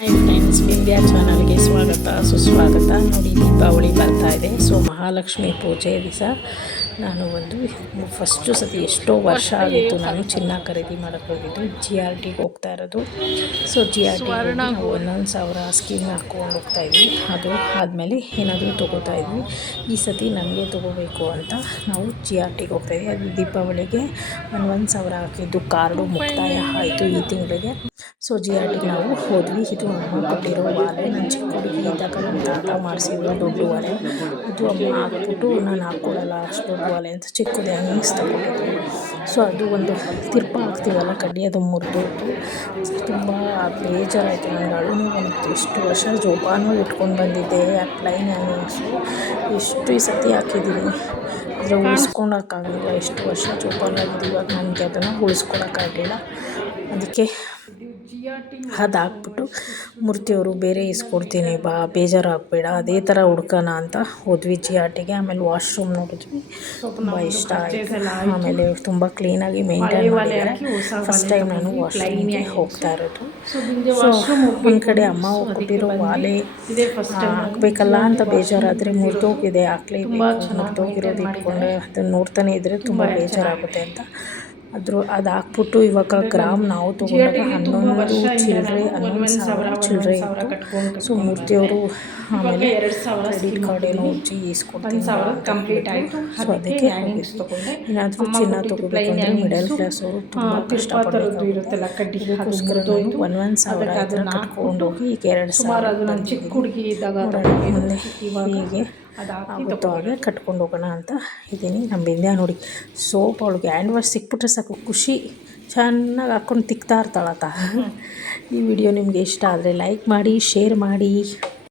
Hi friends, Vindhya ಚಾನಲ್ಗೆ ಸ್ವಾಗತ ಸುಸ್ವಾಗತ. ನೋಡಿ, ದೀಪಾವಳಿ ಬರ್ತಾ ಇದೆ. ಸೊ ಮಹಾಲಕ್ಷ್ಮಿ ಪೂಜೆ ದಿವಸ ನಾನು ಫಸ್ಟು ಸತಿ ಎಷ್ಟೋ ವರ್ಷ ಆಗಿತ್ತು ನಾನು ಚಿನ್ನ ಖರೀದಿ ಮಾಡೋಕ್ಕೆ ಹೋಗಿದ್ದು. GRTಗೆ ಹೋಗ್ತಾ ಇರೋದು. ಸೊ GRTಗೆ ನಾವು 11,000 ಸ್ಕೀಮ್ ಹಾಕ್ಕೊಂಡು ಹೋಗ್ತಾಯಿದ್ವಿ. ಅದು ಆದಮೇಲೆ ಏನಾದರೂ ತೊಗೋತಾ ಇದ್ವಿ. ಈ ಸತಿ ನಮಗೆ ತೊಗೋಬೇಕು ಅಂತ ನಾವು GRTಗೆ ಹೋಗ್ತಾಯಿದ್ವಿ. ಅದು ದೀಪಾವಳಿಗೆ 11,000 ಹಾಕಿದ್ದು ಕಾರ್ಡು ಮುಕ್ತಾಯ ಆಯಿತು ಈ ತಿಂಗಳಿಗೆ. ಸೊ GRTಗೆ ನಾವು ಹೋದ್ವಿ. ಇದು ಅಮ್ಮ ಕೊಟ್ಟಿರೋ ವಾಲೆ, ನನ್ನ ಚಿಕ್ಕ ಹುಡುಗಿ ಇದ್ದಾಗ ನಮ್ಮ ತಾತ ಮಾಡಿಸಿದ್ರು ದೊಡ್ಡ ವಾಲೆ. ಅದು ಅಮ್ಮ ಹಾಕ್ಬಿಟ್ಟು ನಾನು ಹಾಕ್ಕೊಡಲ್ಲ ಅಷ್ಟು ದೊಡ್ಡ ವಾಲೆ ಅಂತ ಚಿಕ್ಕದೇ ಹ್ಯಾಂಗಿಂಗ್ಸ್ ತಗೊಂಡಿದ್ರು. ಸೊ ಅದು ಒಂದು ತಿರ್ಪ ಹಾಕ್ತೀವಲ್ಲ ಕಡ್ಡಿ, ಅದು ಮುರಿದೋಯ್ತು. ತುಂಬ ಬೇಜಾರಾಯಿತು ನನಗೆ. ಅಳುನೂ ಬಂತು. ಇಷ್ಟು ವರ್ಷ ಜೋಪಾನೂ ಇಟ್ಕೊಂಡು ಬಂದಿದ್ದೆ ಆ ಪ್ಲೈನ್ ಹ್ಯಾಂಗಿಂಗ್ಸು. ಎಷ್ಟು ಈ ಸತಿ ಹಾಕಿದ್ದೀನಿ ಆದರೆ ಉಳಿಸ್ಕೊಳಕ್ಕಾಗಲಿಲ್ಲ. ಎಷ್ಟು ವರ್ಷ ಜೋಪಾನಾಗಿದ್ದು ಇವಾಗ ನನಗೆ ಅದನ್ನು ಉಳಿಸ್ಕೊಳಕ್ಕಾಗಲಿಲ್ಲ. ಅದಕ್ಕೆ ಅದು ಹಾಕ್ಬಿಟ್ಟು ಮೂರ್ತಿಯವರು ಬೇರೆ ಇಸ್ಕೊಡ್ತೀನಿ ಬಾ, ಬೇಜಾರಾಗಬೇಡ, ಅದೇ ಥರ ಹುಡ್ಕೋಣ ಅಂತ ಹೋದ್ವಿ GRTಗೆ. ಆಮೇಲೆ ವಾಶ್ರೂಮ್ ನೋಡಿದ್ವಿ, ತುಂಬ ಇಷ್ಟ ಆಯಿತು. ಆಮೇಲೆ ತುಂಬ ಕ್ಲೀನಾಗಿ ಮೇಂಟೈನ್ ಮಾಡಿದ್ದಾರೆ. ಫಸ್ಟ್ ಟೈಮ್ ನಾನು ವಾಶ್ರೂಮ್ಗೆ ಹೋಗ್ತಾ ಇರೋದು. ಸೊ ಒಂದು ಕಡೆ ಅಮ್ಮ ಕೊಟ್ಟಿರೋ ವಾಲೆ ಹಾಕಬೇಕಲ್ಲ ಅಂತ ಬೇಜಾರಾದರೆ ಮುರಿದೋಗಿದೆ, ಹಾಕ್ಲೇಬೇಕು. ಮುರಿದೋಗಿರೋದು ಇಟ್ಕೊಂಡೆ ಅದನ್ನು ನೋಡ್ತಾನೆ ಇದ್ದರೆ ತುಂಬ ಬೇಜಾರಾಗುತ್ತೆ ಅಂತ ಅದು ಹಾಕ್ಬಿಟ್ಟು ಇವಾಗ ಗ್ರಾಮ್ ನಾವು ತೊಗೊಂಡಾಗ 11,000 ಚಿಲ್ಲರೆ ಇತ್ತು. ಸೊ ಮೂರ್ತಿಯವರು ಆಮೇಲೆ ಕ್ರೆಡಿಟ್ ಕಾರ್ಡ್ ಏನೋ ಉಜ್ಜಿ ಇಸ್ಕೊಡ್ತೀನಿ ಕಂಪ್ಲೀಟ್ ಆಯಿತು. ಸೊ ಅದಕ್ಕೆ ಏನಾದರೂ ಚಿನ್ನ ತೊಗೋಬೇಕು ಅಂದರೆ ಮಿಡಲ್ ಕ್ಲಾಸ್ ಅವರು ತುಂಬ ಕಷ್ಟಪಡಬೇಕಾಗುತ್ತೆ. ಅದಕ್ಕೋಸ್ಕರ ನಾನು 11,000 ಈ ಥರ ಕಟ್ಕೊಂಡು ಹೋಗಿ ಈಗ 2,000 ಚಿಕ್ಕ ಹುಡುಗಿ ಇದ್ದಾಗ ಮುಂದೆ ಹೀಗೆ ಆಗುತ್ತೋ ಹಾಗೆ ಕಟ್ಕೊಂಡು ಹೋಗೋಣ ಅಂತ ಇದ್ದೀನಿ. ನಮ್ಮ ವಿಂಧ್ಯ ನೋಡಿ, ಸೋಪ್ ಅವಳಿಗೆ ಹ್ಯಾಂಡ್ ವಾಶ್ ಸಿಕ್ಬಿಟ್ರೆ ಸಾಕು ಖುಷಿ, ಚೆನ್ನಾಗಿ ಹಾಕ್ಕೊಂಡು ತಿಕ್ತಾ ಇರ್ತಾಳತ್ತ. ಈ ವಿಡಿಯೋ ನಿಮಗೆ ಇಷ್ಟ ಆದರೆ ಲೈಕ್ ಮಾಡಿ, ಶೇರ್ ಮಾಡಿ.